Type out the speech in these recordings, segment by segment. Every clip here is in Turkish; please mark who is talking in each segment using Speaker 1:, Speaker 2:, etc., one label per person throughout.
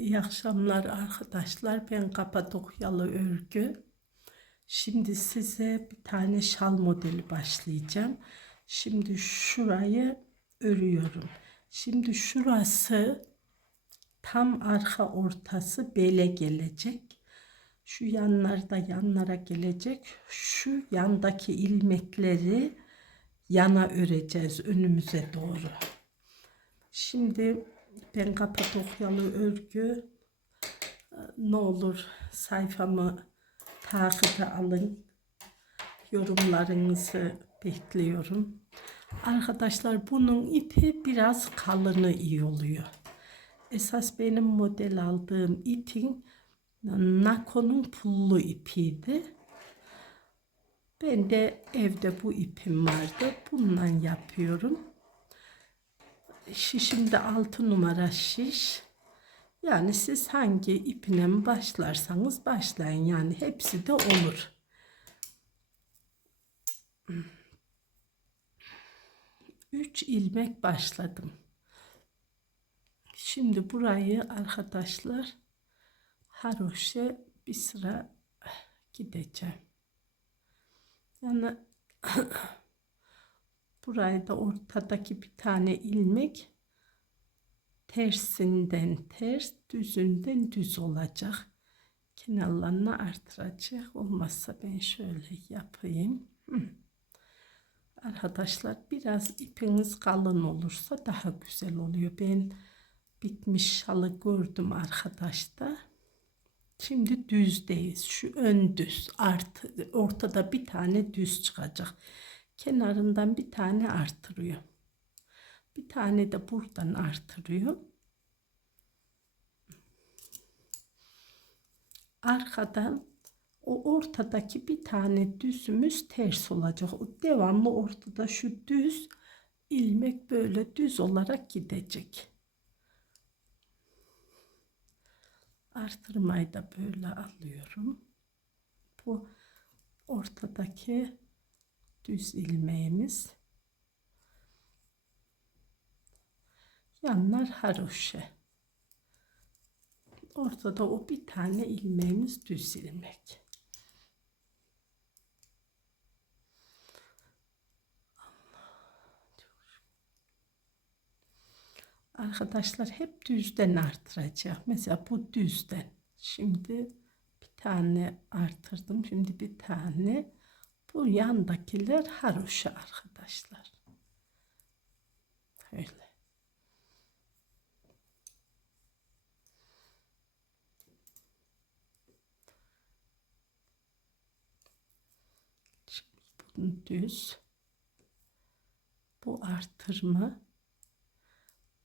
Speaker 1: İyi akşamlar arkadaşlar. Ben Kapadokyalı Örgü. Şimdi size bir tane şal modeli başlayacağım. Şimdi şurayı örüyorum. Şimdi şurası tam arka ortası bele gelecek. Şu yanlarda yanlara gelecek. Şu yandaki ilmekleri yana öreceğiz önümüze doğru. Şimdi ben Kapadokyalı örgü e, ne olur sayfamı takibe alın. Yorumlarınızı bekliyorum. Arkadaşlar bunun ipi biraz kalını iyi oluyor. Esas benim model aldığım ipin Nako'nun pullu ipiydi. Ben de evde bu ipim vardı. Bununla yapıyorum. Şişimde 6 numara şiş. Yani siz hangi ipine başlarsanız başlayın. Yani hepsi de olur. Üç ilmek başladım. Şimdi burayı arkadaşlar haroşe bir sıra gideceğim. Yani burayı da ortadaki bir tane ilmek tersinden ters, düzünden düz olacak. Kenarlarını artıracak. Olmazsa ben şöyle yapayım. Arkadaşlar biraz ipiniz kalın olursa daha güzel oluyor. Ben bitmiş şalı gördüm arkadaşta. Şimdi düzdeyiz. Şu ön düz artı ortada bir tane düz çıkacak. Kenarından bir tane artırıyor. Bir tane de buradan artırıyor. Arkadan o ortadaki bir tane düzümüz ters olacak. O devamlı ortada şu düz ilmek böyle düz olarak gidecek. Artırmayı da böyle alıyorum. Bu ortadaki düz ilmeğimiz. Yanlar haroşe. Ortada o bir tane ilmeğimiz düz ilmek. Arkadaşlar hep düzden artıracağım. Mesela bu düzden. Şimdi bir tane artırdım. Şimdi bir tane. Bu yandakiler haroşa arkadaşlar. Öyle. Şimdi bunu düz. Bu artırma.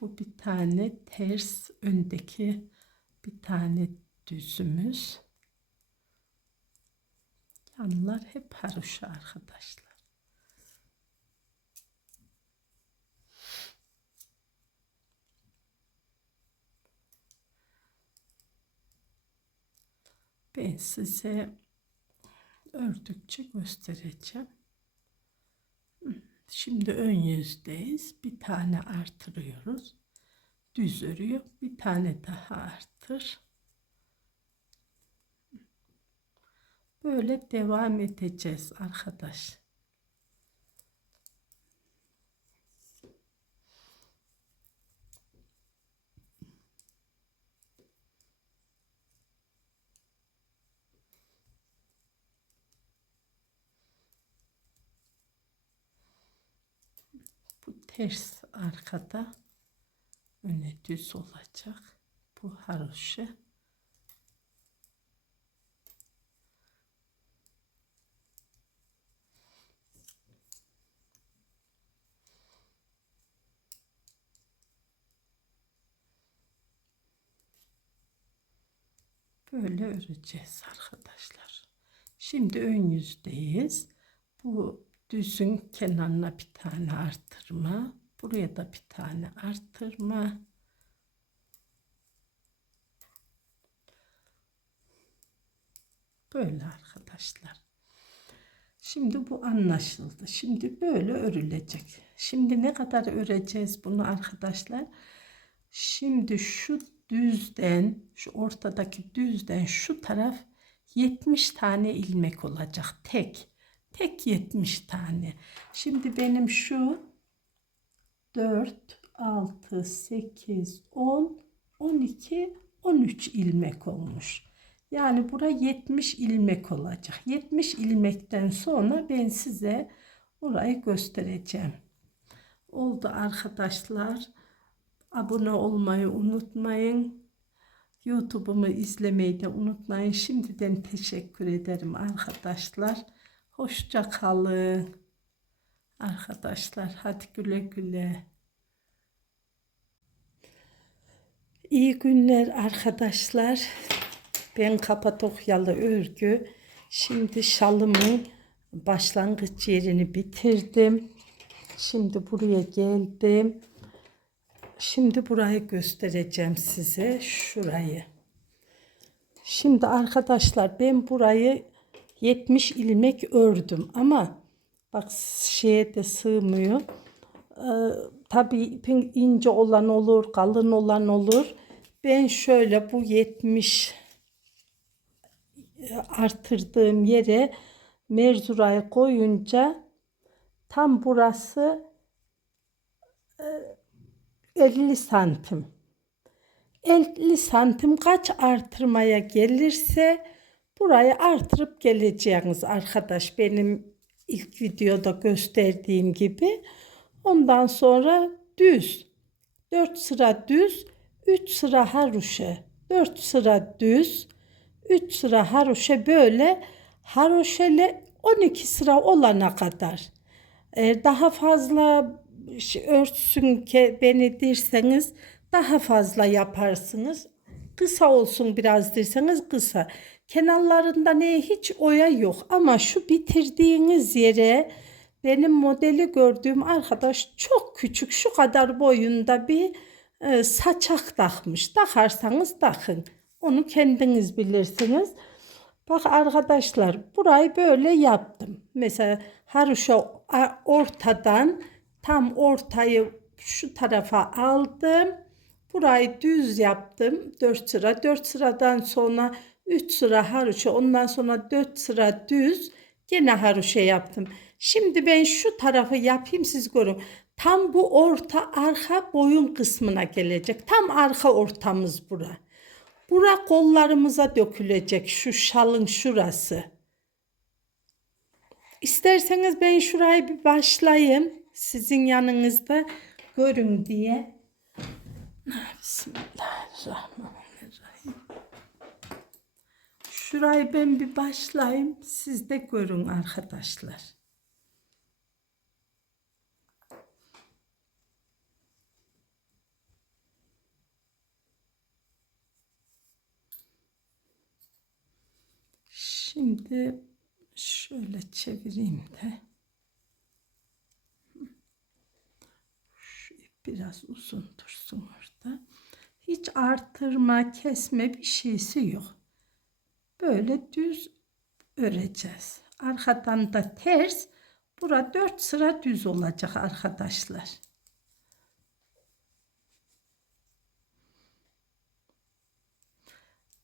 Speaker 1: Bu bir tane ters öndeki bir tane düzümüz. Yanlar hep haroşa arkadaşlar. Ben size ördükçe göstereceğim. Şimdi ön yüzdeyiz. Bir tane artırıyoruz. Düz örüyor. Bir tane daha artır. Böyle devam edeceğiz arkadaş. Bu ters arkada öne düz olacak. Bu haroşa. Böyle öreceğiz arkadaşlar. Şimdi ön yüzdeyiz. Bu düzün kenarına bir tane artırma. Buraya da bir tane artırma. Böyle arkadaşlar. Şimdi bu anlaşıldı. Şimdi böyle örülecek. Şimdi ne kadar öreceğiz bunu arkadaşlar? Şimdi şu düzden şu ortadaki düzden şu taraf 70 tane ilmek olacak tek. Tek 70 tane. Şimdi benim şu 4, 6, 8, 10, 12, 13 ilmek olmuş. Yani bura 70 ilmek olacak. 70 ilmekten sonra ben size orayı göstereceğim. Oldu arkadaşlar. Abone olmayı unutmayın. YouTube'umu izlemeyi de unutmayın. Şimdiden teşekkür ederim arkadaşlar. Hoşça kalın. Arkadaşlar hadi güle güle. İyi günler arkadaşlar. Ben Kapadokyalı örgü. Şimdi şalımın başlangıç yerini bitirdim. Şimdi buraya geldim. Şimdi burayı göstereceğim size. Şurayı. Şimdi arkadaşlar ben burayı 70 ilmek ördüm ama bak şeye de sığmıyor. Ee, tabii ipin ince olan olur, kalın olan olur. Ben şöyle bu 70 artırdığım yere merzurayı koyunca tam burası e, 50 santim. 50 santim kaç artırmaya gelirse burayı artırıp geleceğiniz arkadaş benim ilk videoda gösterdiğim gibi. Ondan sonra düz. 4 sıra düz, 3 sıra haroşa. 4 sıra düz, 3 sıra haroşa böyle haroşele 12 sıra olana kadar. Eğer daha fazla örtsün ki beni derseniz daha fazla yaparsınız. Kısa olsun biraz derseniz kısa. Kenarlarında ne hiç oya yok ama şu bitirdiğiniz yere benim modeli gördüğüm arkadaş çok küçük şu kadar boyunda bir e, saçak takmış. Takarsanız takın. Onu kendiniz bilirsiniz. Bak arkadaşlar burayı böyle yaptım. Mesela haroşa ortadan tam ortayı şu tarafa aldım. Burayı düz yaptım. 4 sıra. 4 sıradan sonra 3 sıra haroşa. Ondan sonra 4 sıra düz. Gene haroşa yaptım. Şimdi ben şu tarafı yapayım siz görün. Tam bu orta arka boyun kısmına gelecek. Tam arka ortamız bura. Bura kollarımıza dökülecek şu şalın şurası. İsterseniz ben şurayı bir başlayayım. Sizin yanınızda görün diye. Bismillahirrahmanirrahim. Şurayı ben bir başlayayım. Siz de görün arkadaşlar. Şimdi şöyle çevireyim de. Şu ip biraz uzun dursun orada. Hiç artırma, kesme bir şeysi yok. Böyle düz öreceğiz. Arkadan da ters. Bura dört sıra düz olacak arkadaşlar.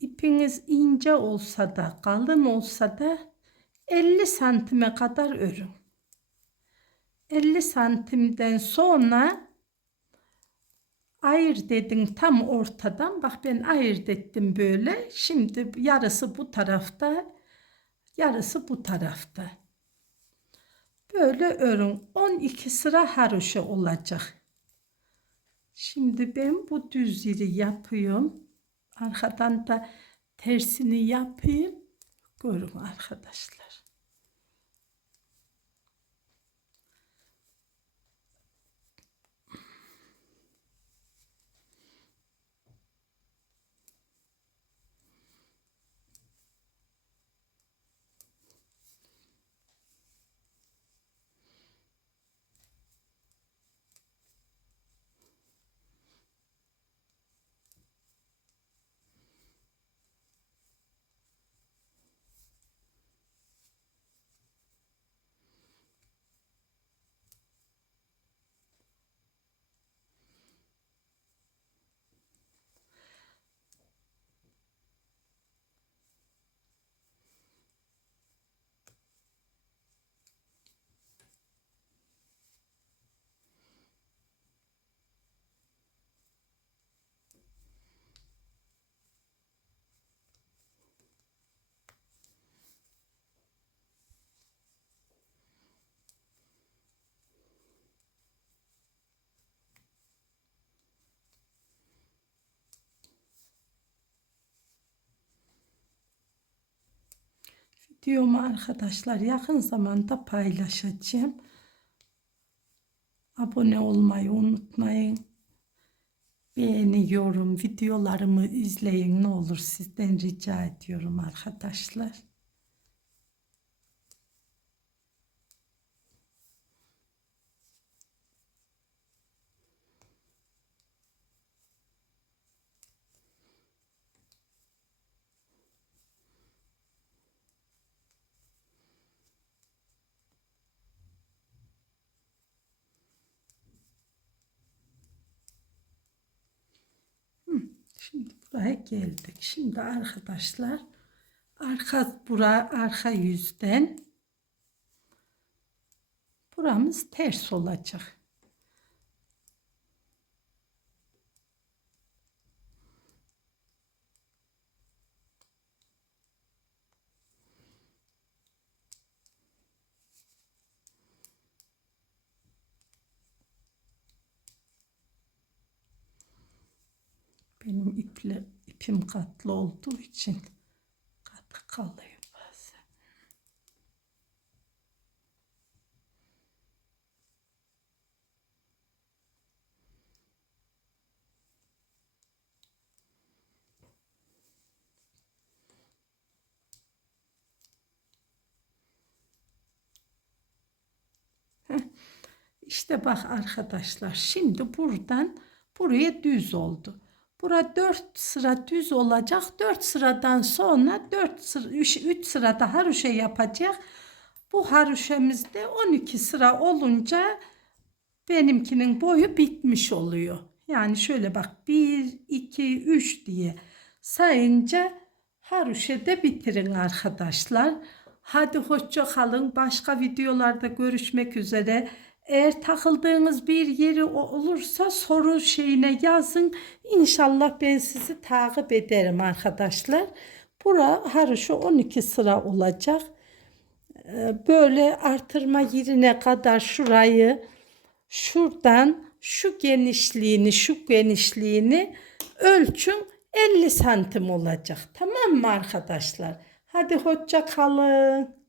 Speaker 1: İpiniz ince olsa da kalın olsa da 50 santime kadar örün. 50 santimden sonra ayırt edin tam ortadan. Bak ben ayırt ettim böyle. Şimdi yarısı bu tarafta, yarısı bu tarafta. Böyle örün. 12 sıra haroşa olacak. Şimdi ben bu düz yeri yapıyorum. Arkadan da tersini yapayım. Görün arkadaşlar. Videomu arkadaşlar yakın zamanda paylaşacağım. Abone olmayı unutmayın. Beğeni, yorum, videolarımı izleyin ne olur sizden rica ediyorum arkadaşlar. Şimdi buraya geldik. Şimdi arkadaşlar arka bura arka yüzden buramız ters olacak. Benim iple, ipim katlı olduğu için katı kalıyor bazen. Heh. İşte bak arkadaşlar şimdi buradan buraya düz oldu. Bura 4 sıra düz olacak. 4 sıradan sonra 4 sıra 3 sırada haroşa yapacak. Bu haroşamızda 12 sıra olunca benimkinin boyu bitmiş oluyor. Yani şöyle bak 1 2 3 diye sayınca haroşede bitirin arkadaşlar. Hadi hoşça kalın. Başka videolarda görüşmek üzere. Eğer takıldığınız bir yeri olursa soru şeyine yazın. İnşallah ben sizi takip ederim arkadaşlar. Bura haroşa 12 sıra olacak. Ee, Böyle artırma yerine kadar şurayı şuradan şu genişliğini şu genişliğini ölçün 50 santim olacak. Tamam mı arkadaşlar? Hadi hoşça kalın.